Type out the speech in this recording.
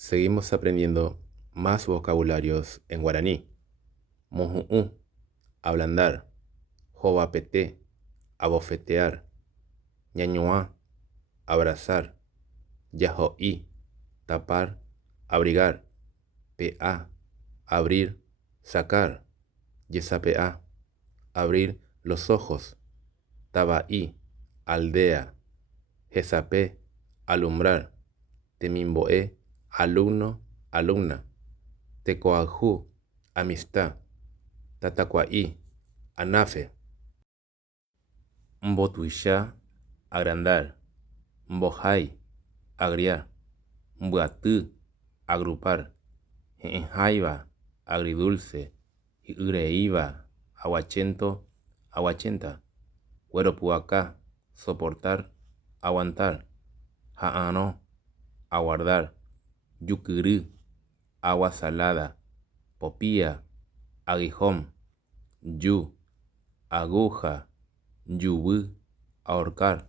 Seguimos aprendiendo más vocabularios en guaraní. Muju'u, ablandar. Jovapeté, abofetear. Ñañuá, abrazar. Yajoí, tapar, abrigar. Peá, abrir, sacar. Yesapeá, abrir los ojos. Tabaí, aldea. Jesapé, alumbrar. Temimboé, alumno, alumna. Tecoajú, amistad. Tatacuaí, anafe. Mbotuishá, agrandar. Mbojai, agriar. Mbuatú, agrupar. Jaiba, agridulce. Ireiva, aguachento, aguachenta. Hueropuacá, soportar, aguantar. Jaano, aguardar. Yucurú, agua salada. Popía, aguijón. Yu, aguja. Yubú, ahorcar.